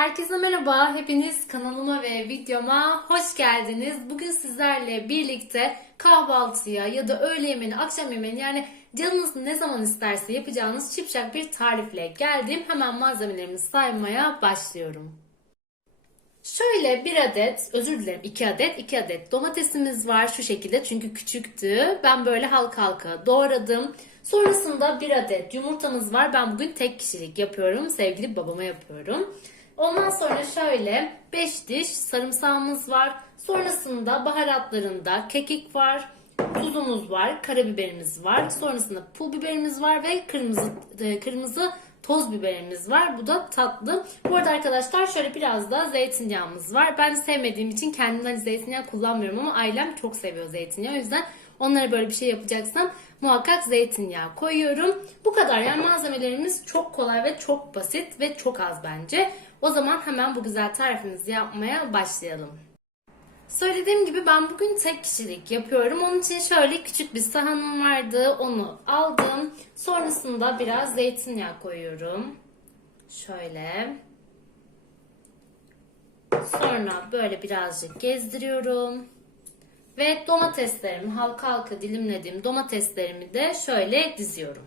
Herkese merhaba. Hepiniz kanalıma ve videoma hoş geldiniz. Bugün sizlerle birlikte kahvaltıya ya da öğle yemeğini, akşam yemeğini yani canınız ne zaman isterse yapacağınız şipşak bir tarifle geldim. Hemen malzemelerimi saymaya başlıyorum. Şöyle bir adet, özür dilerim iki adet, iki adet domatesimiz var şu şekilde çünkü küçüktü. Ben böyle halka halka doğradım. Sonrasında bir adet yumurtamız var. Ben bugün tek kişilik yapıyorum. Sevgili babama yapıyorum. Ondan sonra şöyle 5 diş sarımsağımız var. Sonrasında baharatlarında kekik var, tuzumuz var, karabiberimiz var. Sonrasında pul biberimiz var ve kırmızı e, kırmızı toz biberimiz var. Bu da tatlı. Bu arada arkadaşlar şöyle biraz da zeytinyağımız var. Ben sevmediğim için kendimden zeytinyağı kullanmıyorum ama ailem çok seviyor zeytinyağı. O yüzden onlara böyle bir şey yapacaksam muhakkak zeytinyağı koyuyorum. Bu kadar yani malzemelerimiz çok kolay ve çok basit ve çok az bence. O zaman hemen bu güzel tarifimizi yapmaya başlayalım. Söylediğim gibi ben bugün tek kişilik yapıyorum. Onun için şöyle küçük bir sahanım vardı. Onu aldım. Sonrasında biraz zeytinyağı koyuyorum. Şöyle. Sonra böyle birazcık gezdiriyorum. Ve domateslerimi halka halka dilimlediğim domateslerimi de şöyle diziyorum.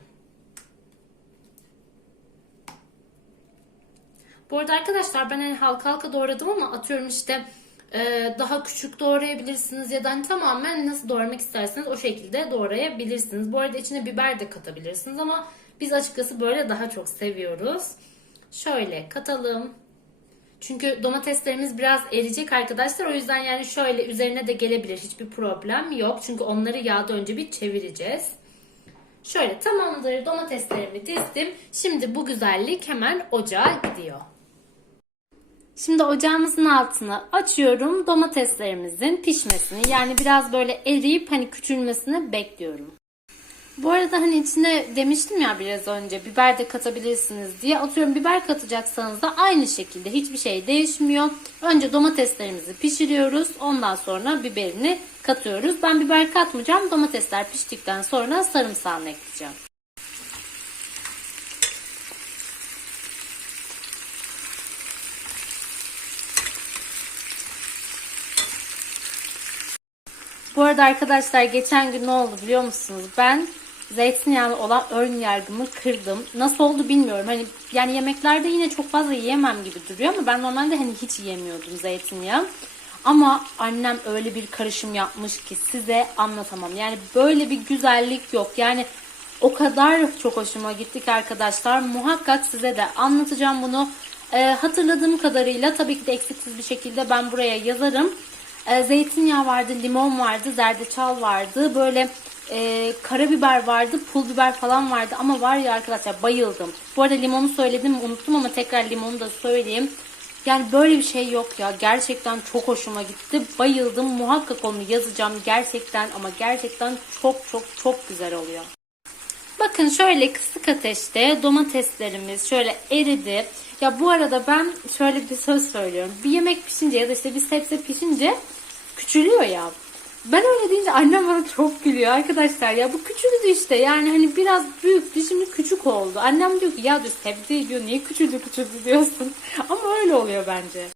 Bu arada arkadaşlar ben hani halka halka doğradım ama atıyorum işte e, daha küçük doğrayabilirsiniz ya da hani tamamen nasıl doğramak isterseniz o şekilde doğrayabilirsiniz. Bu arada içine biber de katabilirsiniz ama biz açıkçası böyle daha çok seviyoruz. Şöyle katalım. Çünkü domateslerimiz biraz eriyecek arkadaşlar. O yüzden yani şöyle üzerine de gelebilir. Hiçbir problem yok. Çünkü onları yağda önce bir çevireceğiz. Şöyle tamamdır domateslerimi dizdim. Şimdi bu güzellik hemen ocağa gidiyor. Şimdi ocağımızın altını açıyorum. Domateslerimizin pişmesini yani biraz böyle eriyip hani küçülmesini bekliyorum. Bu arada hani içine demiştim ya biraz önce biber de katabilirsiniz diye. Atıyorum biber katacaksanız da aynı şekilde hiçbir şey değişmiyor. Önce domateslerimizi pişiriyoruz. Ondan sonra biberini katıyoruz. Ben biber katmayacağım. Domatesler piştikten sonra sarımsağını ekleyeceğim. Bu arada arkadaşlar geçen gün ne oldu biliyor musunuz? Ben zeytinyağlı olan ön yargımı kırdım. Nasıl oldu bilmiyorum. Hani yani yemeklerde yine çok fazla yiyemem gibi duruyor ama ben normalde hani hiç yiyemiyordum zeytinyağı. Ama annem öyle bir karışım yapmış ki size anlatamam. Yani böyle bir güzellik yok. Yani o kadar çok hoşuma gittik arkadaşlar. Muhakkak size de anlatacağım bunu. Ee, hatırladığım kadarıyla tabii ki de eksiksiz bir şekilde ben buraya yazarım. Ee, zeytinyağı vardı, limon vardı, zerdeçal vardı. Böyle e, karabiber vardı, pul biber falan vardı. Ama var ya arkadaşlar bayıldım. Bu arada limonu söyledim unuttum ama tekrar limonu da söyleyeyim. Yani böyle bir şey yok ya. Gerçekten çok hoşuma gitti. Bayıldım. Muhakkak onu yazacağım. Gerçekten ama gerçekten çok çok çok güzel oluyor. Bakın şöyle kısık ateşte domateslerimiz şöyle eridi. Ya bu arada ben şöyle bir söz söylüyorum. Bir yemek pişince ya da işte bir sebze pişince küçülüyor ya. Ben öyle deyince annem bana çok gülüyor arkadaşlar ya bu küçüldü işte yani hani biraz büyüktü şimdi küçük oldu. Annem diyor ki ya diyor sebze diyor niye küçüldü küçüldü diyorsun. Ama öyle oluyor bence.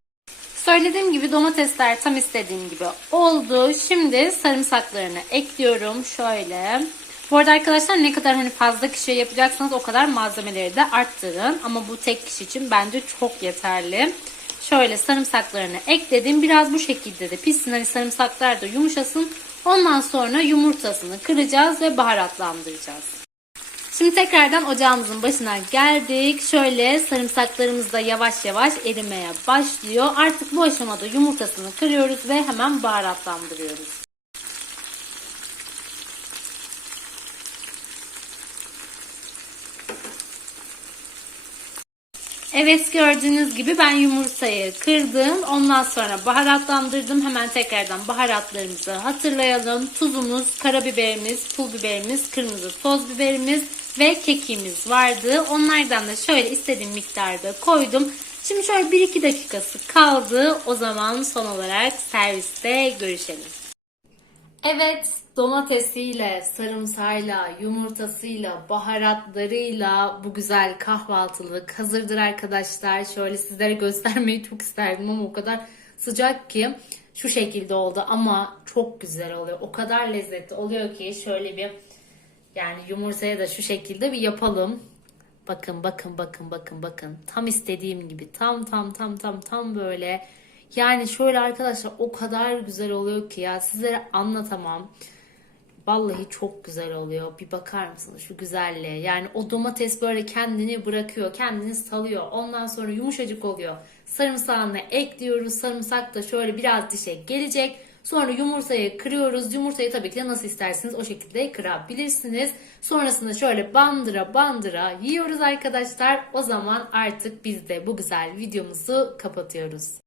Söylediğim gibi domatesler tam istediğim gibi oldu. Şimdi sarımsaklarını ekliyorum şöyle. Bu arada arkadaşlar ne kadar hani fazla kişi yapacaksanız o kadar malzemeleri de arttırın. Ama bu tek kişi için bence çok yeterli. Şöyle sarımsaklarını ekledim. Biraz bu şekilde de pişsin. Hani sarımsaklar da yumuşasın. Ondan sonra yumurtasını kıracağız ve baharatlandıracağız. Şimdi tekrardan ocağımızın başına geldik. Şöyle sarımsaklarımız da yavaş yavaş erimeye başlıyor. Artık bu aşamada yumurtasını kırıyoruz ve hemen baharatlandırıyoruz. Evet gördüğünüz gibi ben yumurtayı kırdım. Ondan sonra baharatlandırdım. Hemen tekrardan baharatlarımızı hatırlayalım. Tuzumuz, karabiberimiz, pul biberimiz, kırmızı toz biberimiz ve kekiğimiz vardı. Onlardan da şöyle istediğim miktarda koydum. Şimdi şöyle 1-2 dakikası kaldı. O zaman son olarak serviste görüşelim. Evet, domatesiyle, sarımsağıyla, yumurtasıyla, baharatlarıyla bu güzel kahvaltılık hazırdır arkadaşlar. Şöyle sizlere göstermeyi çok isterdim ama o kadar sıcak ki şu şekilde oldu ama çok güzel oluyor. O kadar lezzetli oluyor ki şöyle bir yani yumurtaya da şu şekilde bir yapalım. Bakın bakın bakın bakın bakın. Tam istediğim gibi. Tam tam tam tam tam böyle. Yani şöyle arkadaşlar o kadar güzel oluyor ki ya sizlere anlatamam. Vallahi çok güzel oluyor. Bir bakar mısınız şu güzelliğe? Yani o domates böyle kendini bırakıyor, kendini salıyor. Ondan sonra yumuşacık oluyor. Sarımsağını ekliyoruz. Sarımsak da şöyle biraz dişe gelecek. Sonra yumurtayı kırıyoruz. Yumurtayı tabii ki de nasıl isterseniz o şekilde kırabilirsiniz. Sonrasında şöyle bandıra bandıra yiyoruz arkadaşlar. O zaman artık biz de bu güzel videomuzu kapatıyoruz.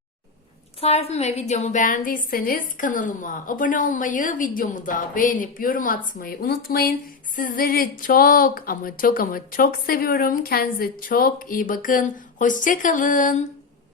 Tarifimi ve videomu beğendiyseniz kanalıma abone olmayı, videomu da beğenip yorum atmayı unutmayın. Sizleri çok ama çok ama çok seviyorum. Kendinize çok iyi bakın. Hoşçakalın.